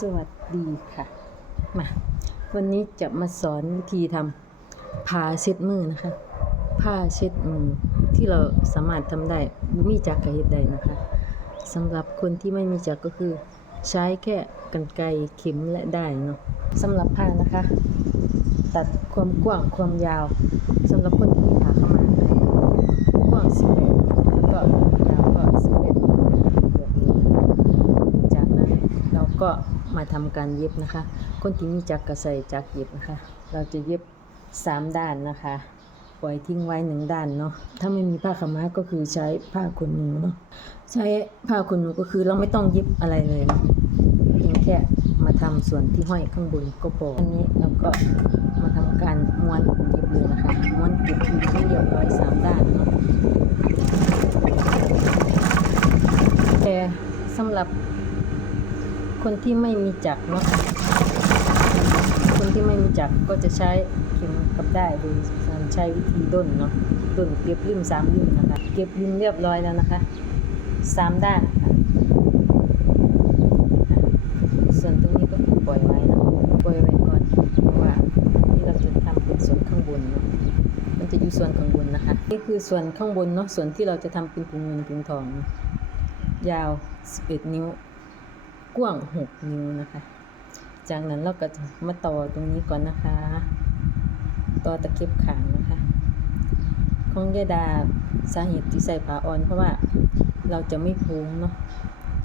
สวัสดีค่ะ มา วันนี้จะมาสอนวิธีทำผ้าเช็ดมือนะคะ ผ้าเช็ดมือที่เราสามารถทำได้บ่มีจักรกระเฮ็ดได้นะคะสำหรับคนที่ไม่มีจักรก็คือใช้แค่กรรไกรเข็มและได้เนาะสำหรับผ้านะคะ ตัดความกว้างความยาวสำหรับคนที่มีผ้าเข้ามากว้าง18แปดแล้วก็ยาวก็11แบบนี้จากนั้นเราก็ มาทำการเย็บนะคะ คนที่มีจักรก็ใส่จักรเย็บนะคะ เราจะเย็บ 3 ด้านนะคะ ปล่อยทิ้งไว้หนึ่งด้านเนาะ ถ้าไม่มีผ้าขม้าก็คือใช้ผ้าขนหนูเนาะ ใช้ผ้าขนหนูก็คือเราไม่ต้องเย็บอะไรเลยเนาะเพียงแค่มาทำส่วนที่ห้อยข้างบนก็พอ อันนี้เราก็มาทำการม้วนเย็บเลยนะคะ ม้วนเก็บทีให้เรียบร้อยสามด้านเนาะแต่สำหรับ คนที่ไม่มีจักรเนาะคนที่ไม่มีจักรก็จะใช้เข็มกับได้โดยการใช้วิธีด้นเนาะด้นเก็บริมสามริมนะคะเก็บริมเรียบร้อยแล้วนะคะสามด้านค่ะส่วนตรงนี้ก็คือปล่อยไว้เนาะปล่อยไว้ก่อนเพราะว่าที่เราจะทำเป็นส่วนข้างบนเนาะมันจะอยู่ส่วนข้างบนนะคะ นี่คือส่วนข้างบนเนาะส่วนที่เราจะทำเป็นถุงเงินถุงทอง ยาว 11 นิ้ว กว้าง 6 นิ้วนะคะ จากนั้นเราก็จะมาต่อตรงนี้ก่อนนะคะ ต่อตะเข็บขางนะคะ ของยาดาสาเหตุที่ใส่ผ้าอ่อนเพราะว่าเราจะไม่พุงเนาะ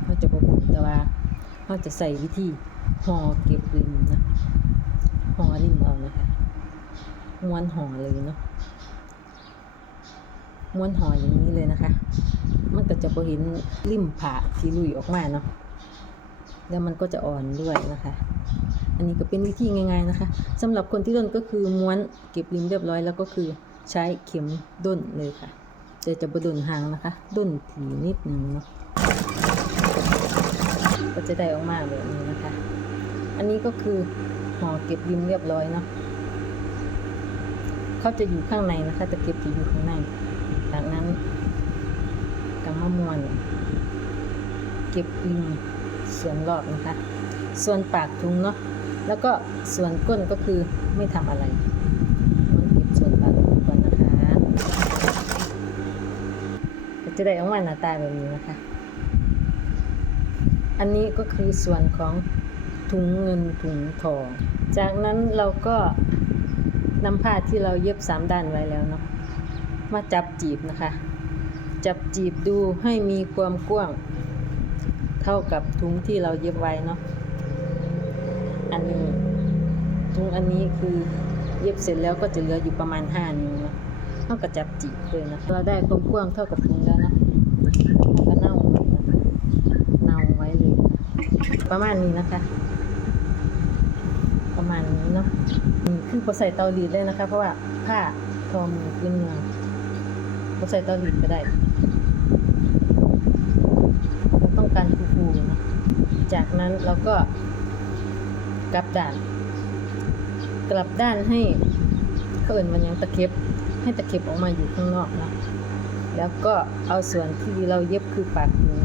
เราจะบ่พุงแต่ว่าเราจะใส่วิธีห่อเก็บริมนะห่อริมเอานะคะม้วนห่อเลยเนาะม้วนห่ออย่างนี้เลยนะคะ มันก็จะบ่เห็นริมผ้าที่ลุยออกมาเนาะ แล้วมันก็จะอ่อนด้วยนะคะ อันนี้ก็เป็นวิธีง่ายๆนะคะสำหรับคนที่ด้นก็คือม้วนเก็บริมเรียบร้อยแล้วก็คือใช้เข็มด้นเลยค่ะแต่จะบด้นหางนะคะ ด้นถี่นิดหนึ่งเนาะก็จะได้ออกมาแบบนี้นะคะ อันนี้ก็คือห่อเก็บริมเรียบร้อยเนาะเขาจะอยู่ข้างในนะคะแต่เก็บจะอยู่ข้างใน จากนั้นกำมะมวนเก็บริม ส่วนรอบนะคะ ส่วนปากถุงเนาะแล้วก็ส่วนก้นก็คือไม่ทำอะไรมันเก็บส่วนปากถุงก่อนนะคะก็จะได้ออกมาหน้าตาแบบนี้นะคะ อันนี้ก็คือส่วนของถุงเงินถุงทอง จากนั้นเราก็นำผ้าที่เราเย็บสามด้านไว้แล้วเนาะมาจับจีบนะคะ จับจีบดูให้มีความกว้าง เท่ากับถุงที่เราเย็บไว้เนาะอันนี้ถุงอันนี้คือเย็บเสร็จแล้วก็จะเหลืออยู่ประมาณ5นิ้วเนาะเท่ากับจับจีบเลยนะเราได้ความกว้างเท่ากับถุงแล้วเนาะเราก็เน่าเลยนะคะเน่าไว้เลยค่ะประมาณนี้นะคะ ประมาณนี้เนาะคือพอใส่เตารีดเลยนะคะ เพราะว่าผ้าทอมือขึ้นเมืองพอใส่เตารีดก็ได้ การฟูๆนะจากนั้นเราก็กลับด้าน กลับด้านให้เขาเอื่นมันยังตะเข็บให้ตะเข็บออกมาอยู่ข้างนอกนะแล้วก็เอาส่วนที่เราเย็บคือปากถุง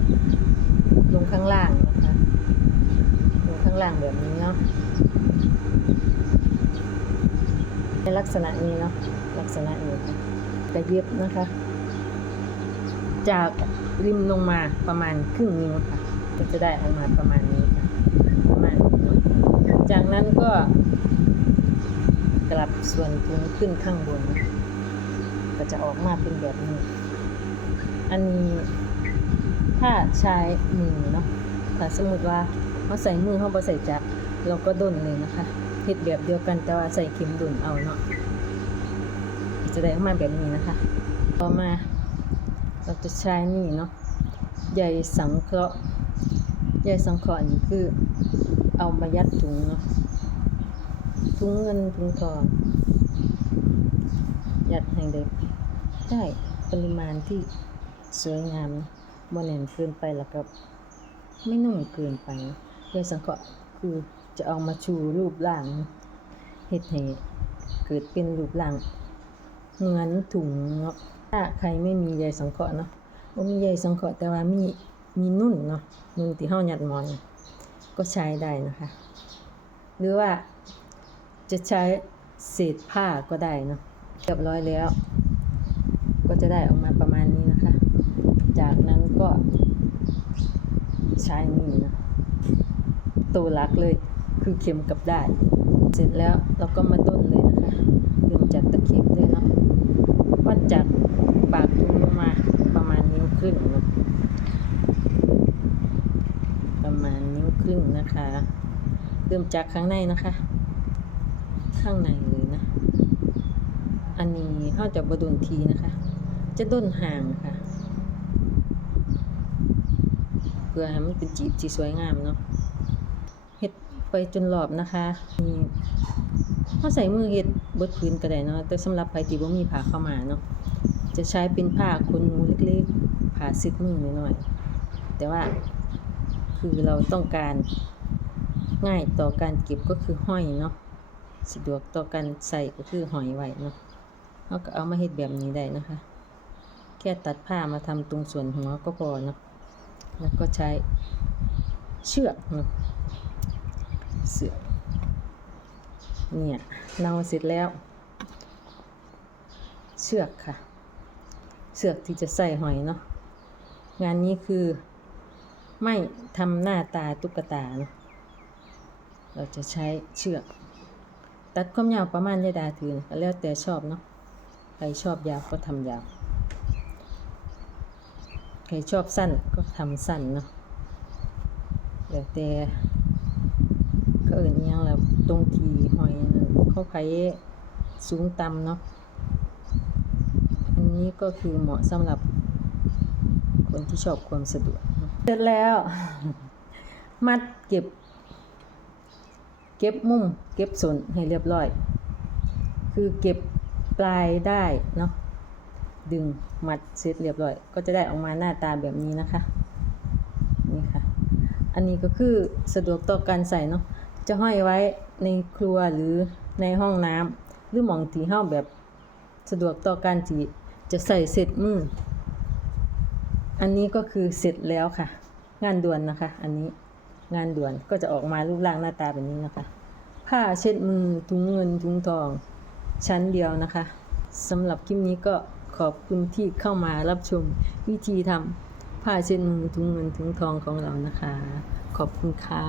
ลงข้างล่างนะคะลงข้างล่างแบบนี้เนาะในลักษณะนี้เนาะลักษณะนี้กระเย็บนะคะ จากริมลงมาประมาณครึ่งนิ้วค่ะก็จะได้ออกมาประมาณนี้ค่ะประมาณนี้จากนั้นก็กลับส่วนถุงขึ้นข้างบน ก็จะออกมาเป็นแบบนี้ อันนี้ถ้าใช้มือเนาะถ้าสมมติว่าเราใส่มือเราบ่ใส่จักเราก็ด้นเลยนะคะเฮ็ดแบบเดียวกันแต่ว่าใส่เข็มดุนเอาเนาะจะได้ออกมาแบบนี้นะคะ ต่อมา เราจะใช้นี่เนาะใยสังเคราะห์ใยสังเคราะห์นี่คือเอามายัดถุงเนาะถุงเงินถุงทองยัดให้ได้ได้ปริมาณที่สวยงามบ่แน่นเกินไปแล้วก็ไม่นุ่มเกินไปใยสังเคราะห์คือจะเอามาชูรูปร่างเฮ็ดให้เกิดเป็นรูปร่างเหมือนถุงเนาะ ถ้าใครไม่มีใยสังเคราะห์เนาะบ่มีใยสังเคราะห์แต่ว่ามีมีนุ่นเนาะนุ่นที่เฮายัดหมอนก็ใช้ได้นะคะ หรือว่าจะใช้เศษผ้าก็ได้เนาะเรียบร้อยแล้ว ก็จะได้ออกมาประมาณนี้นะคะ จากนั้นก็ใช้นี่นะตัวลักเลยคือเข็มกับได้ เสร็จแล้วเราก็มาต้นเลยนะคะเริ่มจากตะเข็บเลยเนาะวัดจากปากถุงลงมาประมาณนิ้วครึ่งเนาะประมาณนิ้วครึ่งนะคะ เริ่มจากข้างในนะคะ ข้างในเลยนะ อันนี้เขาจะบดุนทีนะคะ จะด้นห่างค่ะ เพื่อให้มันเป็นจีบที่สวยงามเนาะเฮ็ดไปจนรอบนะคะนี่เขาใส่มือเฮ็ดบดพื้นก็ได้เนาะแต่สำหรับใครที่บ่มีผ้าเข้ามาเนาะจะใช้เป็นผ้าขนหนูเล็กๆผ้าซิดมือหน่อยๆแต่ว่าคือเราต้องการ ง่ายต่อการเก็บก็คือห้อยเนาะสะดวกต่อการใส่ก็คือหอยไว้เนาะเราก็เอามาเฮ็ดแบบนี้ได้นะคะ แค่ตัดผ้ามาทำตรงส่วนหัวก็พอเนาะแล้วก็ใช้เชือกเนาะเสือกเนี่ยเราเสร็จแล้ว เชือกค่ะ เสือกที่จะใส่หอยเนาะงานนี้คือไม่ทำหน้าตาตุ๊กตาเนาะ เราจะใช้เชือก ตัดความยาวประมาณยาดาถือก็แล้วแต่ชอบเนาะใครชอบยาวก็ทำยาว ใครชอบสั้นก็ทำสั้นเนาะเดี๋ยวแต่ก็อื่นยังแล้วตรงทีหอยเขาไขสูงต่ำเนาะอันนี้ก็คือเหมาะสำหรับคนที่ชอบความสะดวกเสร็จแล้ว มัดเก็บ เก็บมุมเก็บส่วนให้เรียบร้อย คือเก็บปลายได้เนาะดึงมัดเสร็จเรียบร้อย ก็จะได้ออกมาหน้าตาแบบนี้นะคะนี่ค่ะ อันนี้ก็คือสะดวกต่อการใส่เนาะจะห้อยไว้ในครัวหรือในห้องน้ำหรือหมองที่เฮาแบบสะดวกต่อการที่จะใส่เสร็จมืออันนี้ก็คือเสร็จแล้วค่ะ งานด่วนนะคะ อันนี้ งานด่วนก็จะออกมารูปร่างหน้าตาแบบนี้นะคะ ผ้าเช็ดมือถุงเงินถุงทอง ชั้นเดียวนะคะสำหรับคลิปนี้ก็ขอบคุณที่เข้ามารับชมวิธีทำผ้าเช็ดมือถุงเงินถุงทองของเรานะคะ ขอบคุณค่ะ